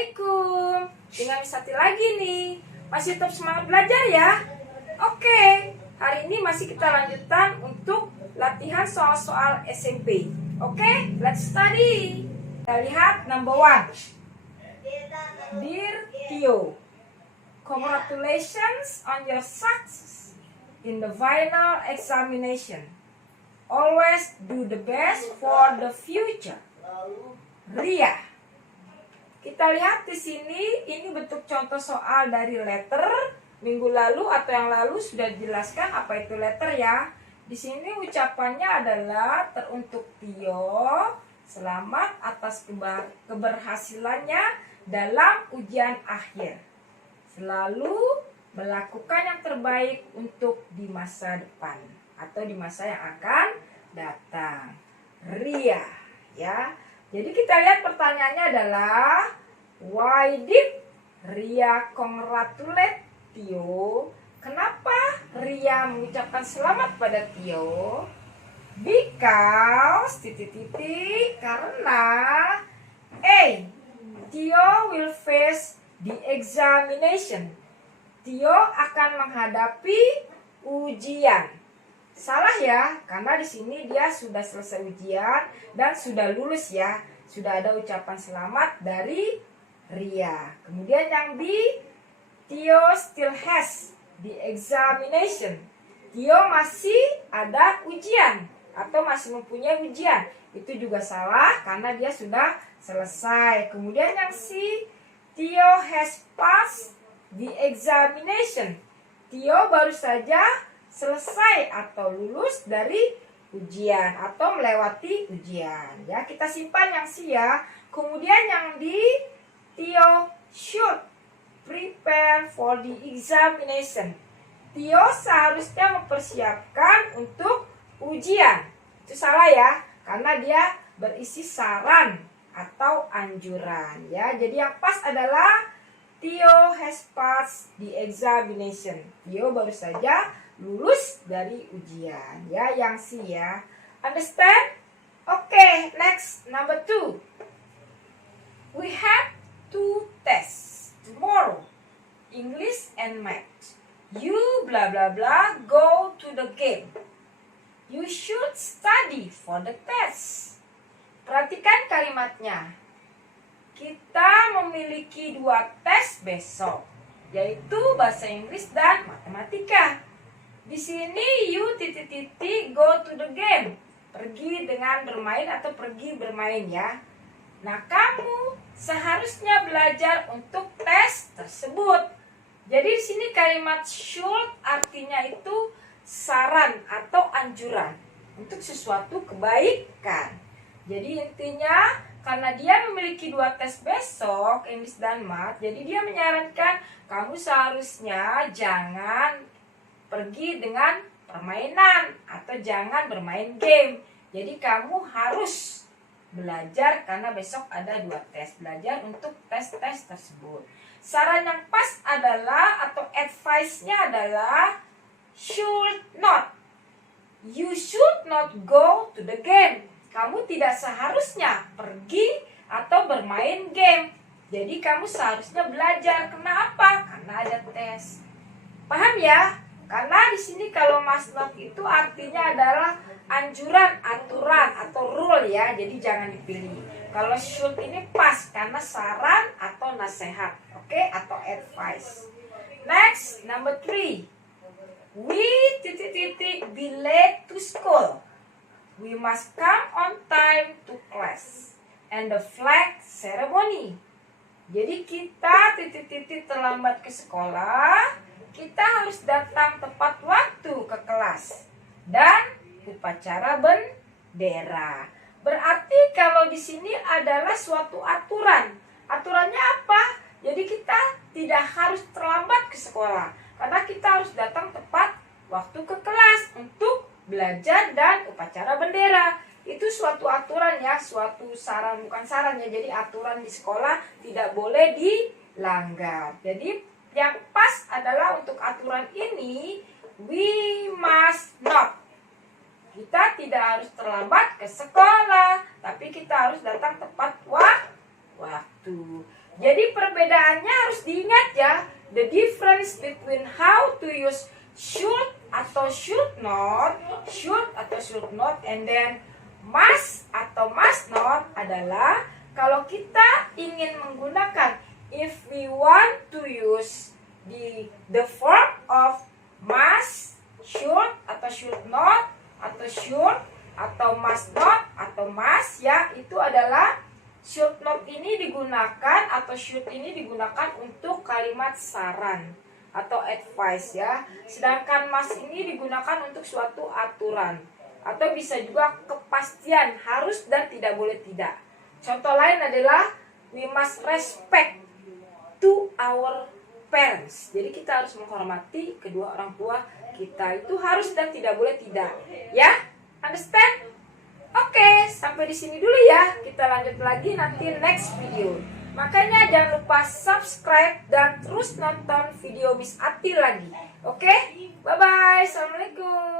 Assalamualaikum. Dengan Miss Sati lagi nih. Masih tetap semangat belajar ya? Oke, hari ini masih kita lanjutkan untuk latihan soal-soal SMP. Oke, let's study. Kita lihat number 1. Dear Tio, congratulations on your success in the final examination. Always do the best for the future. Ria. Kita lihat di sini, ini bentuk contoh soal dari letter. Minggu lalu atau yang lalu sudah dijelaskan apa itu letter ya. Di sini ucapannya adalah teruntuk Tio, selamat atas keberhasilannya dalam ujian akhir. Selalu melakukan yang terbaik untuk di masa depan atau di masa yang akan datang. Ria, ya. Jadi kita lihat pertanyaannya adalah why did Ria congratulate Tio? Kenapa Ria mengucapkan selamat pada Tio? Because karena A. Tio will face the examination. Tio akan menghadapi ujian. Salah ya, karena di sini dia sudah selesai ujian dan sudah lulus ya. Sudah ada ucapan selamat dari Ria. Kemudian yang B, Tio still has the examination. Tio masih ada ujian atau masih mempunyai ujian. Itu juga salah karena dia sudah selesai. Kemudian yang C, Tio has passed the examination. Tio baru saja selesai atau lulus dari ujian atau melewati ujian. Ya, kita simpan yang C ya. Kemudian yang D, Tio should prepare for the examination. Tio seharusnya mempersiapkan untuk ujian. Itu salah ya, karena dia berisi saran atau anjuran ya. Jadi yang pas adalah Tio has passed the examination. Tio baru saja lulus dari ujian ya, yang C ya. Understand? Okay, next number 2. We have 2 tests tomorrow, English and Math. You blah blah blah go to the game. You should study for the test. Perhatikan kalimatnya. Kita memiliki 2 tes besok, yaitu bahasa Inggris dan matematika. Di sini you go to the game. Pergi dengan bermain atau pergi bermain ya. Nah, kamu seharusnya belajar untuk tes tersebut. Jadi di sini kalimat should artinya itu saran atau anjuran untuk sesuatu kebaikan. Jadi intinya karena dia memiliki 2 tes besok, English dan Math, jadi dia menyarankan kamu seharusnya jangan pergi dengan permainan atau jangan bermain game. Jadi kamu harus belajar karena besok ada 2 tes. Belajar untuk tes-tes tersebut. Saran yang pas adalah atau advice-nya adalah should not. You should not go to the game. Kamu tidak seharusnya pergi atau bermain game. Jadi kamu seharusnya belajar. Kenapa? Karena ada tes. Paham ya? Karena di sini kalau must not itu artinya adalah anjuran, aturan atau rule ya. Jadi jangan dipilih. Kalau should ini pas karena saran atau nasihat, oke? Atau advice. Next, number 3. We be late to school. We must come on time to class and the flag ceremony. Jadi kita terlambat ke sekolah. Kita harus datang tepat waktu ke kelas dan upacara bendera. Berarti kalau di sini adalah suatu aturan. Aturannya apa? Jadi kita tidak harus terlambat ke sekolah karena kita harus datang tepat waktu ke kelas untuk belajar dan upacara bendera. Itu suatu aturan ya, suatu saran, bukan saran ya. Jadi aturan di sekolah tidak boleh dilanggar. Jadi yang pas adalah untuk aturan ini, we must not. Kita tidak harus terlambat ke sekolah, tapi kita harus datang tepat waktu. itu. Jadi perbedaannya harus diingat ya. The difference between how to use should atau should not, and then must atau must not adalah kalau kita ingin menggunakan, if we want to use the verb of must, should atau should not, atau should atau must not atau must ya, itu adalah should not ini digunakan atau should ini digunakan untuk kalimat saran atau advice ya. Sedangkan must ini digunakan untuk suatu aturan atau bisa juga kepastian harus dan tidak boleh tidak. Contoh lain adalah we must respect to our parents. Jadi kita harus menghormati kedua orang tua kita. Itu harus dan tidak boleh tidak. Ya? Understand? Oke, sampai di sini dulu ya. Kita lanjut lagi nanti next video. Makanya jangan lupa subscribe dan terus nonton video Miss Ati lagi. Oke? Bye-bye. Assalamualaikum.